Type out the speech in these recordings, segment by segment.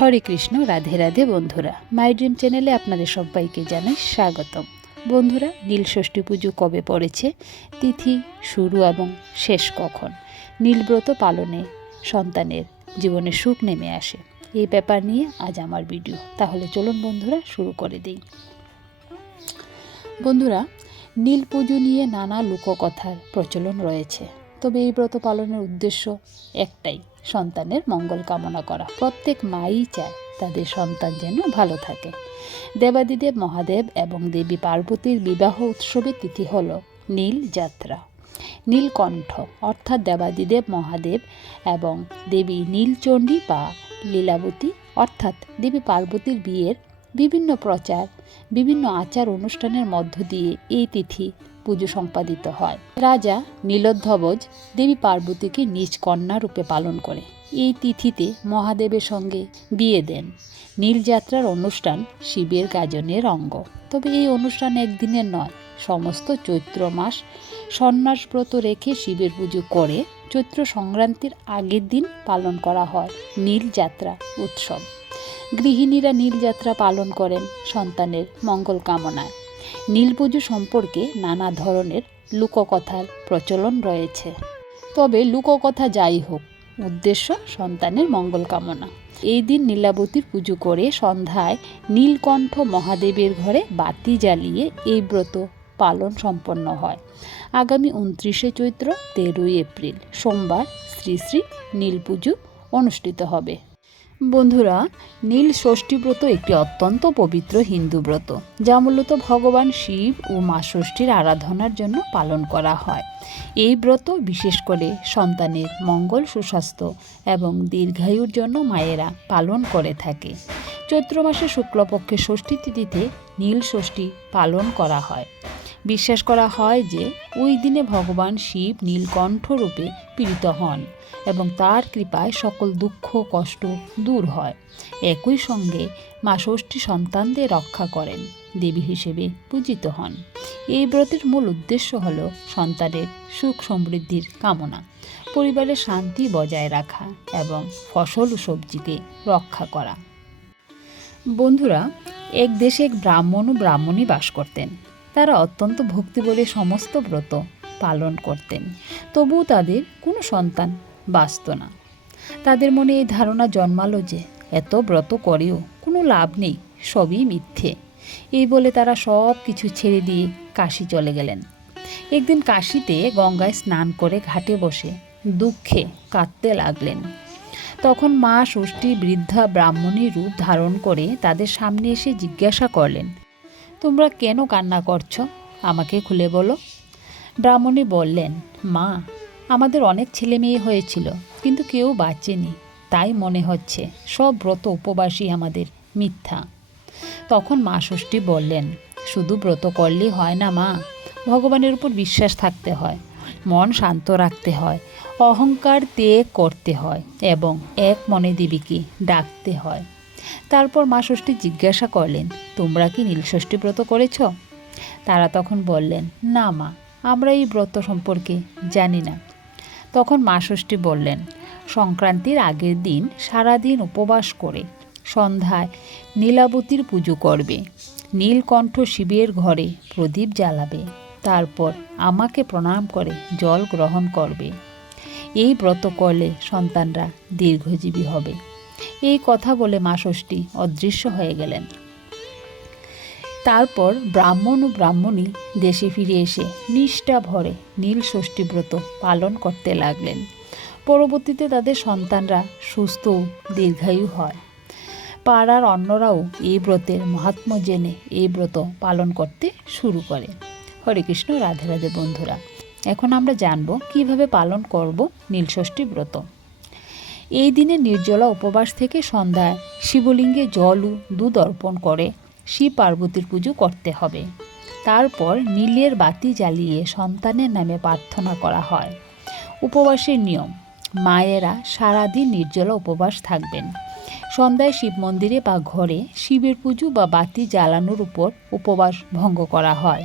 হরে কৃষ্ণ, রাধে রাধে বন্ধুরা। My dream চ্যানেলে আপনাদের সবাইকে জানাই স্বাগতম। বন্ধুরা, নীলষষ্ঠী পুজো কবে পড়েছে, তিথি, শুরু এবং শেষ কখন, নীলব্রত পালনে সন্তানের জীবনে সুখ নেমে আসে, এই ব্যাপার নিয়ে আজ আমার ভিডিও। তাহলে চলুন বন্ধুরা শুরু করে দিই। বন্ধুরা, নীল পুজো নিয়ে নানা লোককথার প্রচলন রয়েছে, তবে এই ব্রত পালনের উদ্দেশ্য একটাই, সন্তানের মঙ্গল কামনা করা। প্রত্যেক মাই চায় তাদের সন্তান যেন ভালো থাকে। দেবাদিদেব মহাদেব এবং দেবী পার্বতীর বিবাহ উৎসবের তিথি হল নীল যাত্রা। নীলকণ্ঠ অর্থাৎ দেবাদিদেব মহাদেব এবং দেবী নীলচণ্ডী বা লীলাবতী অর্থাৎ দেবী পার্বতীর বিয়ের বিভিন্ন প্রচার, বিভিন্ন আচার অনুষ্ঠানের মধ্য দিয়ে এই তিথি পুজো সম্পাদিত হয়। রাজা নীলোদ্ভবজ দেবী পার্বতীকে নিজ কন্যা রূপে পালন করে এই তিথিতে মহাদেবের সঙ্গে বিয়ে দেন। নীলযাত্রার অনুষ্ঠান শিবের গাজনের অঙ্গ। তবে এই অনুষ্ঠান একদিনের নয়, সমস্ত চৈত্র মাস সন্ন্যাস ব্রত রেখে শিবের পুজো করে চৈত্র সংক্রান্তির আগের দিন পালন করা হয় নীলযাত্রা উৎসব। গৃহিণীরা নীলযাত্রা পালন করেন সন্তানের মঙ্গল কামনায়। নীল পুজো সম্পর্কে নানা ধরনের লোককথার প্রচলন রয়েছে, তবে লোককথা যাই হোক, উদ্দেশ্য সন্তানের মঙ্গল কামনা। এই দিন নীলাবতীর পুজো করে সন্ধ্যায় নীলকণ্ঠ মহাদেবের ঘরে বাতি জ্বালিয়ে এই ব্রত পালন সম্পন্ন হয়। আগামী 29শে চৈত্র 13ই এপ্রিল সোমবার শ্রী শ্রী নীল পুজো অনুষ্ঠিত হবে। বন্ধুরা, নীল ষষ্ঠী ব্রত একটি অত্যন্ত পবিত্র হিন্দু ব্রত, যা মূলত ভগবান শিব ও মা ষষ্ঠীর আরাধনার জন্য পালন করা হয়। এই ব্রত বিশেষ করে সন্তানের মঙ্গল, সুস্বাস্থ্য এবং দীর্ঘায়ুর জন্য মায়েরা পালন করে থাকে। চৈত্র মাসের শুক্লপক্ষের ষষ্ঠী তিথিতে নীল ষষ্ঠী পালন করা হয়। বিশ্বাস করা হয় যে ওই দিনে ভগবান শিব নীলকণ্ঠ রূপে পীড়িত হন এবং তার কৃপায় সকল দুঃখ কষ্ট দূর হয়। একই সঙ্গে মা ষষ্ঠী সন্তানদের রক্ষা করেন, দেবী হিসেবে পূজিত হন। এই ব্রতের মূল উদ্দেশ্য হল সন্তানের সুখ সমৃদ্ধির কামনা, পরিবারের শান্তি বজায় রাখা এবং ফসল ও সবজিকে রক্ষা করা। বন্ধুরা, এক দেশে এক ব্রাহ্মণ ও ব্রাহ্মণী বাস করতেন। তারা অত্যন্ত ভক্তি বলে সমস্ত ব্রত পালন করতেন, তবুও তাদের কোনো সন্তান বাঁচত না। তাদের মনে এই ধারণা জন্মালো যে এত ব্রত করেও কোনো লাভ নেই, সবই মিথ্যে। এই বলে তারা সব কিছু ছেড়ে দিয়ে কাশী চলে গেলেন। একদিন কাশীতে গঙ্গায় স্নান করে ঘাটে বসে দুঃখে কাঁদতে লাগলেন। তখন মা ষষ্ঠী বৃদ্ধা ব্রাহ্মণীর রূপ ধারণ করে তাদের সামনে এসে জিজ্ঞাসা করলেন, তোমরা কেন কান্না করছো? আমাকে খুলে বলো। ব্রাহ্মণী বললেন, মা, আমাদের অনেক ছেলে মেয়ে হয়েছিল, কিন্তু কেউ বাঁচেনি। তাই মনে হচ্ছে সব ব্রত উপবাসী আমাদের মিথ্যা। তখন মা ষষ্ঠী বললেন, শুধু ব্রত করলেই হয় না মা, ভগবানের উপর বিশ্বাস থাকতে হয়, মন শান্ত রাখতে হয়, অহংকার ত্যাগ করতে হয় এবং এক মনে দেবীকে ডাকতে হয়। তারপর মা ষষ্ঠী জিজ্ঞাসা করলেন, তোমরা কি নীলষষ্ঠী ব্রত করেছ? তারা তখন বললেন, না মা, আমরা এই ব্রত সম্পর্কে জানি না। তখন মা ষষ্ঠী বললেন, সংক্রান্তির আগের দিন সারাদিন উপবাস করে সন্ধ্যায় নীলাবতীর পুজো করবে, নীলকণ্ঠ শিবের ঘরে প্রদীপ জ্বালাবে, তারপর আমাকে প্রণাম করে জল গ্রহণ করবে। এই ব্রত করলে সন্তানরা দীর্ঘজীবী হবে। এই কথা বলে মা ষষ্ঠী অদৃশ্য হয়ে গেলেন। তারপর ব্রাহ্মণ ও ব্রাহ্মণী দেশে ফিরে এসে নিষ্ঠা ভরে নীল ষষ্ঠী ব্রত পালন করতে লাগলেন। পরবর্তীতে তাদের সন্তানরা সুস্থ ও দীর্ঘায়ু হয়। পাড়ার অন্যরাও এই ব্রতের মাহাত্ম্য জেনে এই ব্রত পালন করতে শুরু করে। হরে কৃষ্ণ, রাধে রাধে বন্ধুরা। এখন আমরা জানব কিভাবে পালন করব নীলষষ্ঠী ব্রত। এই দিনে নির্জলা উপবাস থেকে সন্ধ্যায় শিবলিঙ্গে জল ও দুধ অর্পণ করে শিব পার্বতীর পুজো করতে হবে। তারপর নীলের বাতি জ্বালিয়ে সন্তানের নামে প্রার্থনা করা হয়। উপবাসের নিয়ম, মায়েরা সারাদিন নির্জলা উপবাস থাকবেন। সন্ধ্যায় শিব মন্দিরে বা ঘরে শিবের পুজো বা বাতি জ্বালানোর উপর উপবাস ভঙ্গ করা হয়।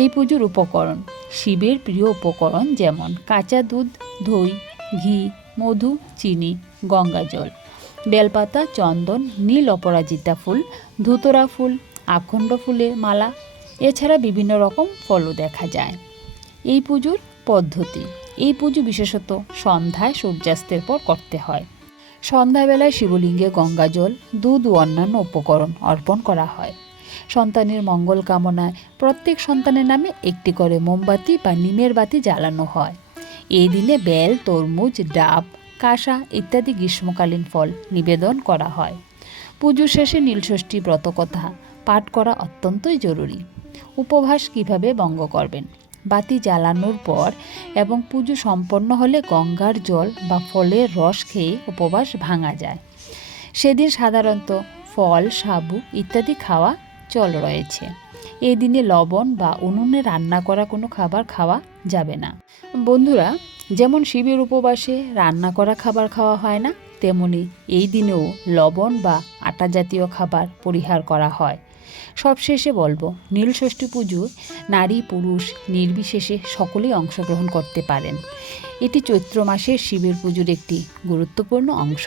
এই পুজোর উপকরণ, শিবের প্রিয় উপকরণ যেমন কাঁচা দুধ, দই, ঘি, মধু, চিনি, গঙ্গাজল। বেলপাতা, চন্দন, নীল অপরাজিতা ফুল, ধুতরা ফুল, আখণ্ড ফুলের মালা, এছাড়া বিভিন্ন রকম ফলও দেখা যায়। এই পুজোর পদ্ধতি: এই পুজো বিশেষত সন্ধ্যায় সূর্যাস্তের পর করতে হয়। সন্ধ্যাবেলায় শিবলিঙ্গে গঙ্গাজল, দুধ ও অন্যান্য উপকরণ অর্পণ করা হয়। সন্তানের মঙ্গল কামনায় প্রত্যেক সন্তানের নামে একটি করে মোমবাতি বা নিমের বাতি জ্বালানো হয়। এই দিনে বেল, তরমুজ, ডাব, কাঁসা ইত্যাদি গ্রীষ্মকালীন ফল নিবেদন করা হয়। পুজো শেষে নীলষষ্ঠী ব্রতকথা পাঠ করা অত্যন্তই জরুরি। উপবাস কিভাবে ভঙ্গ করবেন: বাতি জ্বালানোর পর এবং পুজো সম্পন্ন হলে গঙ্গার জল বা ফলের রস খেয়ে উপবাস ভাঙা যায়। সেদিন সাধারণত ফল, সাবু ইত্যাদি খাওয়া চল রয়েছে। এই দিনে লবণ বা উনুনে রান্না করা কোনো খাবার খাওয়া যাবে না। বন্ধুরা, যেমন শিবের উপবাসে রান্না করা খাবার খাওয়া হয় না, তেমনি এই দিনেও লবণ বা আটা জাতীয় খাবার পরিহার করা হয়। সবশেষে বলবো, নীলষষ্ঠী পুজো নারী পুরুষ নির্বিশেষে সকলেই অংশগ্রহণ করতে পারেন। এটি চৈত্র মাসের শিবের পুজোর একটি গুরুত্বপূর্ণ অংশ।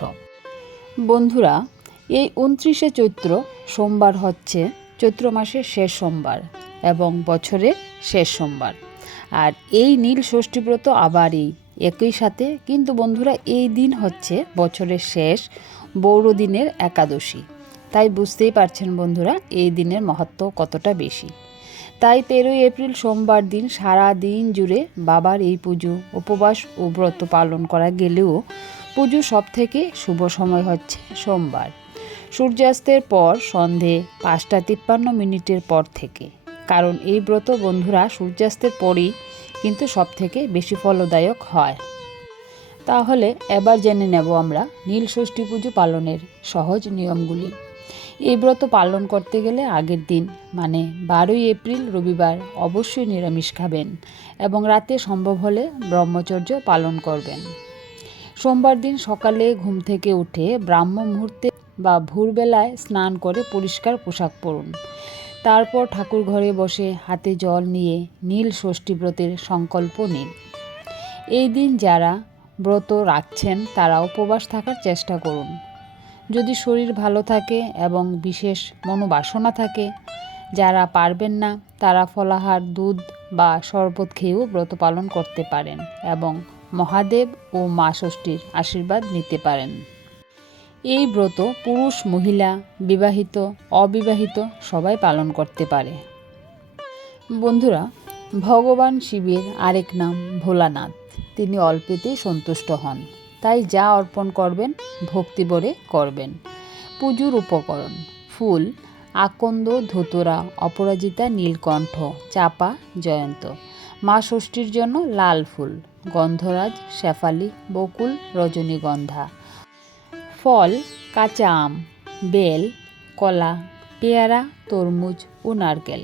বন্ধুরা, এই 29শে চৈত্র সোমবার হচ্ছে চৈত্র মাসের শেষ সোমবার এবং বছরের শেষ সোমবার। আর এই নীল ষষ্ঠী ব্রত আবার এই একই সাথে, কিন্তু বন্ধুরা এই দিন হচ্ছে বছরের শেষ বড়দিনের একাদশী। তাই বুঝতেই পারছেন বন্ধুরা এই দিনের মাহাত্ম্য কতটা বেশি। তাই 13ই এপ্রিল সোমবার দিন সারা দিন জুড়ে বাবার এই পুজো, উপবাস ও ব্রত পালন করা গেলেও পুজো সবথেকে শুভ সময় হচ্ছে সোমবার, সূর্যাস্তের পর সন্ধে 5টা 53 পর থেকে। কারণ এই ব্রত বন্ধুরা সূর্যাস্তের পরেই কিন্তু সবথেকে বেশি ফলদায়ক হয়। তাহলে এবার জেনে নেব আমরা নীলষষ্ঠী পুজো পালনের সহজ নিয়মগুলি। এই ব্রত পালন করতে গেলে আগের দিন মানে 12ই এপ্রিল রবিবার অবশ্যই নিরামিষ খাবেন এবং রাতে সম্ভব হলে ব্রহ্মচর্য পালন করবেন। সোমবার দিন সকালে ঘুম থেকে উঠে ব্রাহ্ম মুহূর্তে বা ভোরবেলায় স্নান করে পরিষ্কার পোশাক পরুন। তারপর ঠাকুর ঘরে বসে হাতে জল নিয়ে নীল ষষ্ঠী ব্রতের সংকল্প নিন। এই দিন যারা ব্রত রাখছেন তারা উপবাস থাকার চেষ্টা করুন। যদি শরীর ভালো থাকে এবং বিশেষ মনোবাসনা থাকে, যারা পারবেন না তারা ফলাহার, দুধ বা শরবত খেয়েও ব্রত পালন করতে পারেন এবং মহাদেব ও মা ষষ্ঠীর আশীর্বাদ নিতে পারেন। এই ব্রত পুরুষ, মহিলা, বিবাহিত, অবিবাহিত সবাই পালন করতে পারে। বন্ধুরা, ভগবান শিবের আরেক নাম ভোলানাথ। তিনি অল্পেতেই সন্তুষ্ট হন, তাই যা অর্পণ করবেন ভক্তিভরে করবেন। পুজোর উপকরণ: ফুল আকন্দ, ধুতরা, অপরাজিতা, নীলকণ্ঠ, চাপা, জয়ন্ত। মা ষষ্ঠীর জন্য লাল ফুল গন্ধরাজ, শেফালি, বকুল, রজনীগন্ধা। ফল কাঁচা আম, বেল, কলা, পেয়ারা, তরমুজ ও নারকেল।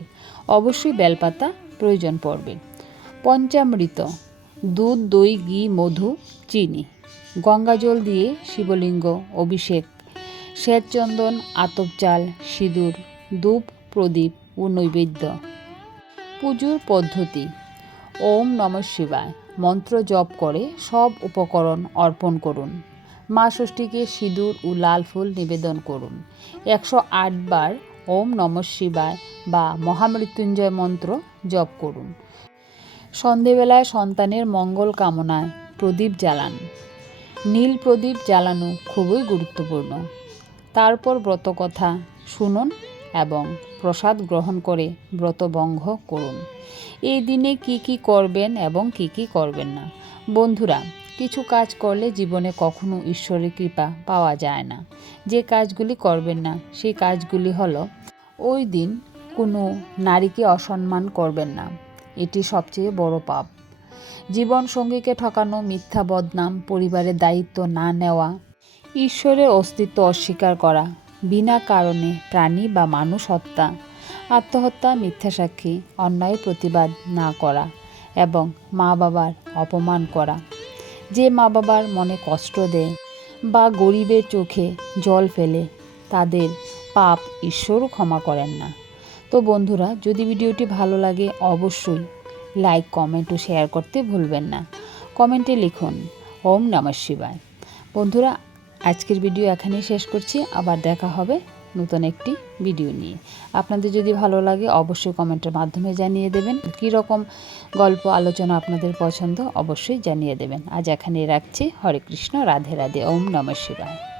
অবশ্যই বেলপাতা প্রয়োজন পড়বে। পঞ্চামৃত: দুধ, দই, ঘি, মধু, চিনি। গঙ্গাজল দিয়ে শিবলিঙ্গ অভিষেক। শ্বেত চন্দন, আতপ চাল, সিঁদুর, ধূপ, প্রদীপ ও নৈবেদ্য। পুজোর পদ্ধতি: ওম নমঃ শিবায় মন্ত্র জপ করে সব উপকরণ অর্পণ করুন। মা ষষ্ঠীকে সিঁদুর ও লাল ফুল নিবেদন করুন। 108 বার ওম নমঃ শিবায় বা মহামৃত্যুঞ্জয় মন্ত্র জপ করুন। সন্ধেবেলায় সন্তানের মঙ্গল কামনায় প্রদীপ জ্বালান। নীল প্রদীপ জ্বালানো খুবই গুরুত্বপূর্ণ। তারপর ব্রতকথা শুনুন এবং প্রসাদ গ্রহণ করে ব্রতভঙ্গ করুন। এই দিনে কি কি করবেন এবং কি কি করবেন না। বন্ধুরা, কিছু কাজ করলে জীবনে কখনো ঈশ্বরের কৃপা পাওয়া যায় না। যে কাজগুলি করবেন না সেই কাজগুলি হলো: ওই দিন কোনো নারীকে অসম্মান করবেন না, এটি সবচেয়ে বড় পাপ। জীবন সঙ্গীকে ঠকানো, মিথ্যা বদনাম, পরিবারের দায়িত্ব না নেওয়া, ঈশ্বরের অস্তিত্ব অস্বীকার করা, বিনা কারণে প্রাণী বা মানুষ হত্যা, আত্মহত্যা, মিথ্যা সাক্ষী, অন্যায় প্রতিবাদ না করা এবং মা বাবার অপমান করা। যে মা বাবার মনে কষ্ট দেয় বা গরিবের চোখে জল ফেলে তাদের পাপ ঈশ্বরও ক্ষমা করেন না। তো বন্ধুরা, যদি ভিডিওটি ভালো লাগে অবশ্যই লাইক, কমেন্ট ও শেয়ার করতে ভুলবেন না। কমেন্টে লিখুন ওম নমঃ শিবায়। বন্ধুরা, আজকের ভিডিও এখানেই শেষ করছি। আবার দেখা হবে নতুন একটি ভিডিও নিয়ে। আপনাদের যদি ভালো লাগে অবশ্যই কমেন্টের মাধ্যমে জানিয়ে দেবেন। কী রকম গল্প আলোচনা আপনাদের পছন্দ অবশ্যই জানিয়ে দেবেন। আজ এখানেই রাখছি। হরে কৃষ্ণ, রাধে রাধে, ওম নমঃ শিবায়।